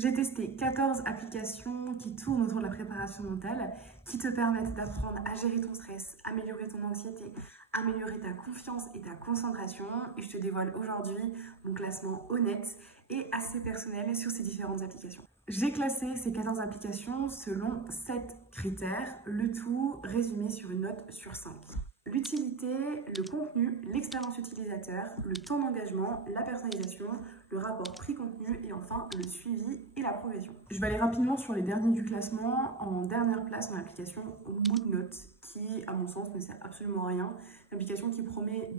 J'ai testé 14 applications qui tournent autour de la préparation mentale, qui te permettent d'apprendre à gérer ton stress, améliorer ton anxiété, améliorer ta confiance et ta concentration. Et je te dévoile aujourd'hui mon classement honnête et assez personnel sur ces différentes applications. J'ai classé ces 14 applications selon 7 critères, le tout résumé sur une note sur 5. L'utilité, le contenu, l'expérience utilisateur, le temps d'engagement, la personnalisation, le rapport prix-contenu et enfin le suivi et la progression. Je vais aller rapidement sur les derniers du classement. En dernière place, mon application Moodnote qui, à mon sens, ne sert absolument à rien. Une application qui promet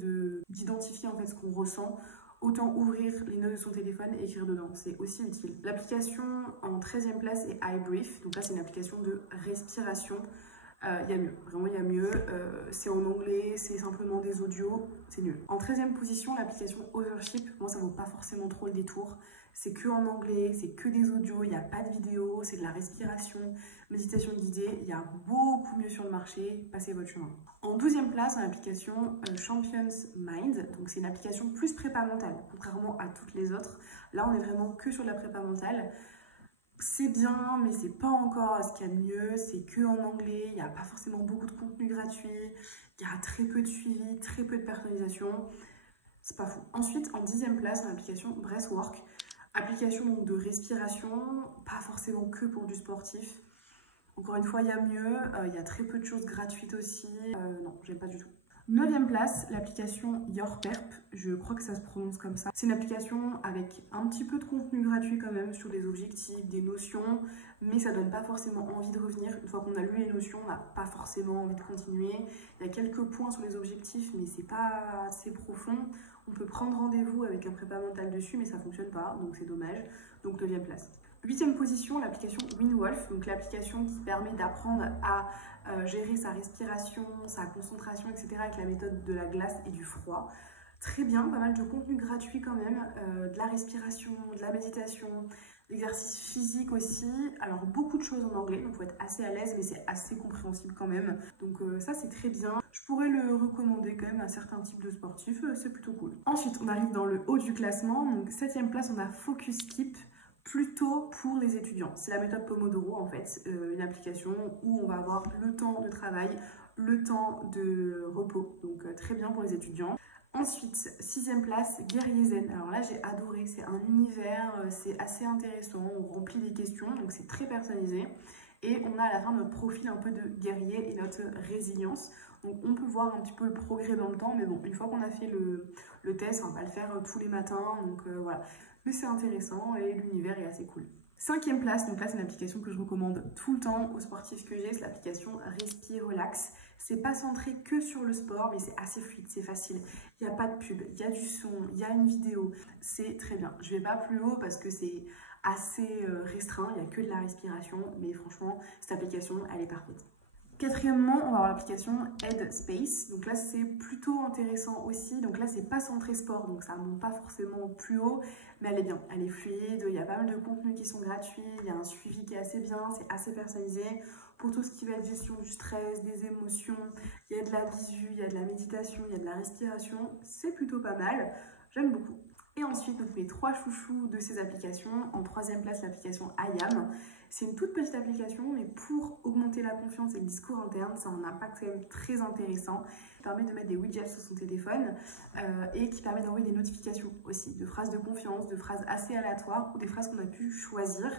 d'identifier en fait ce qu'on ressent. Autant ouvrir les notes de son téléphone et écrire dedans, c'est aussi utile. L'application en 13e place est iBreathe, donc là c'est une application de respiration. Il y a mieux, vraiment il y a mieux, c'est en anglais, c'est simplement des audios, c'est mieux. En 13e position, l'application Othership, moi ça vaut pas forcément trop le détour, c'est que en anglais, c'est que des audios, il n'y a pas de vidéo, c'est de la respiration, méditation guidée, il y a beaucoup mieux sur le marché, passez votre chemin. En 12e place, l'application Champions Mind, donc c'est une application plus prépa mentale, contrairement à toutes les autres. Là on est vraiment que sur de la prépa mentale. C'est bien, mais c'est pas encore ce qu'il y a de mieux, c'est que en anglais, il n'y a pas forcément beaucoup de contenu gratuit, il y a très peu de suivi, très peu de personnalisation, c'est pas fou. Ensuite, en 10e place, l'application Breathwork, application donc de respiration, pas forcément que pour du sportif. Encore une fois, il y a mieux, il y a très peu de choses gratuites aussi, non, j'aime pas du tout. 9e place, l'application YourPerp, je crois que ça se prononce comme ça. C'est une application avec un petit peu de contenu gratuit quand même sur des objectifs, des notions, mais ça donne pas forcément envie de revenir. Une fois qu'on a lu les notions, on n'a pas forcément envie de continuer. Il y a quelques points sur les objectifs, mais c'est pas assez profond. On peut prendre rendez-vous avec un prépa mental dessus, mais ça fonctionne pas, donc c'est dommage. Donc 9e place. 8e position, l'application Winwolf, donc l'application qui permet d'apprendre à gérer sa respiration, sa concentration, etc. avec la méthode de la glace et du froid. Très bien, pas mal de contenu gratuit quand même, de la respiration, de la méditation, d'exercices physiques aussi. Alors beaucoup de choses en anglais, donc il faut être assez à l'aise, mais c'est assez compréhensible quand même. Donc ça c'est très bien. Je pourrais le recommander quand même à certains types de sportifs, c'est plutôt cool. Ensuite, on arrive dans le haut du classement, donc 7e place, on a Focus Keep. Plutôt pour les étudiants. C'est la méthode Pomodoro en fait, une application où on va avoir le temps de travail, le temps de repos, donc très bien pour les étudiants. Ensuite, 6e place, Guerrier Zen. Alors là, j'ai adoré, c'est un univers, c'est assez intéressant, on remplit des questions, donc c'est très personnalisé. Et on a à la fin notre profil un peu de guerrier et notre résilience. Donc on peut voir un petit peu le progrès dans le temps, mais bon, une fois qu'on a fait le test, on va pas le faire tous les matins, donc voilà. Mais c'est intéressant et l'univers est assez cool. 5e place, donc là c'est une application que je recommande tout le temps aux sportifs que j'ai, c'est l'application Respire Relax. C'est pas centré que sur le sport, mais c'est assez fluide, c'est facile. Il n'y a pas de pub, il y a du son, il y a une vidéo, c'est très bien. Je vais pas plus haut parce que c'est assez restreint, il n'y a que de la respiration, mais franchement, cette application, elle est parfaite. 4e, on va avoir l'application Headspace. Donc là, c'est plutôt intéressant aussi. Donc là, c'est pas centré sport, donc ça ne monte pas forcément plus haut, mais elle est bien. Elle est fluide, il y a pas mal de contenus qui sont gratuits, il y a un suivi qui est assez bien, c'est assez personnalisé. Pour tout ce qui va être gestion du stress, des émotions, il y a de la visu, il y a de la méditation, il y a de la respiration. C'est plutôt pas mal, j'aime beaucoup. Et ensuite, donc mes 3 chouchous de ces applications. En 3e place, l'application IAM. C'est une toute petite application, mais pour augmenter la confiance et le discours interne, ça a un impact quand même très intéressant. Qui permet de mettre des widgets sur son téléphone et qui permet d'envoyer des notifications aussi, de phrases de confiance, de phrases assez aléatoires ou des phrases qu'on a pu choisir.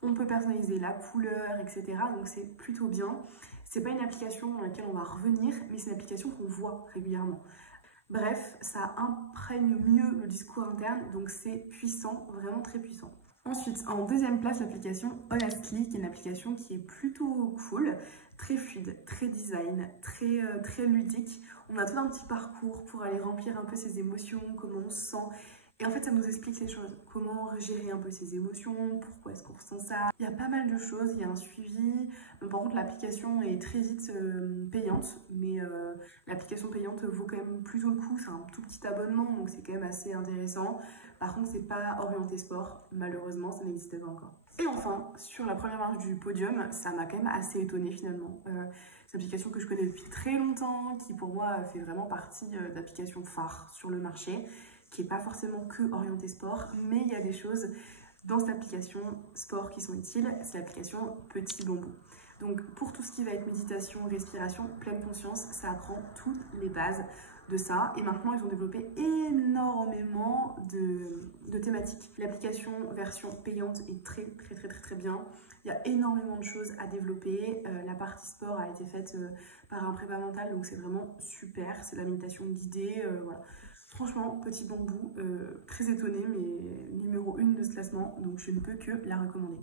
On peut personnaliser la couleur, etc. Donc c'est plutôt bien. C'est pas une application dans laquelle on va revenir, mais c'est une application qu'on voit régulièrement. Bref, ça imprègne mieux le discours interne, donc c'est puissant, vraiment très puissant. Ensuite, en 2e place, l'application Honestly, qui est une application qui est plutôt cool, très fluide, très design, très ludique. On a tout un petit parcours pour aller remplir un peu ses émotions, comment on se sent. Et en fait, ça nous explique ces choses, comment gérer un peu ses émotions, pourquoi est-ce qu'on ressent ça. Il y a pas mal de choses, il y a un suivi. Par contre, l'application est très vite payante, mais l'application payante vaut quand même plutôt le coup. C'est un tout petit abonnement, donc c'est quand même assez intéressant. Par contre, c'est pas orienté sport, malheureusement, ça n'existe pas encore. Et enfin, sur la première marche du podium, ça m'a quand même assez étonnée finalement. C'est une application que je connais depuis très longtemps, qui pour moi fait vraiment partie d'applications phares sur le marché, qui n'est pas forcément que orienté sport, mais il y a des choses dans cette application sport qui sont utiles, c'est l'application Petit Bambou. Donc pour tout ce qui va être méditation, respiration, pleine conscience, ça apprend toutes les bases de ça. Et maintenant, ils ont développé énormément de thématiques. L'application version payante est très bien. Il y a énormément de choses à développer. La partie sport a été faite par un prépa mental, donc c'est vraiment super. C'est la méditation guidée, voilà. Franchement, Petit Bambou, très étonnée, mais numéro 1 de ce classement, donc je ne peux que la recommander.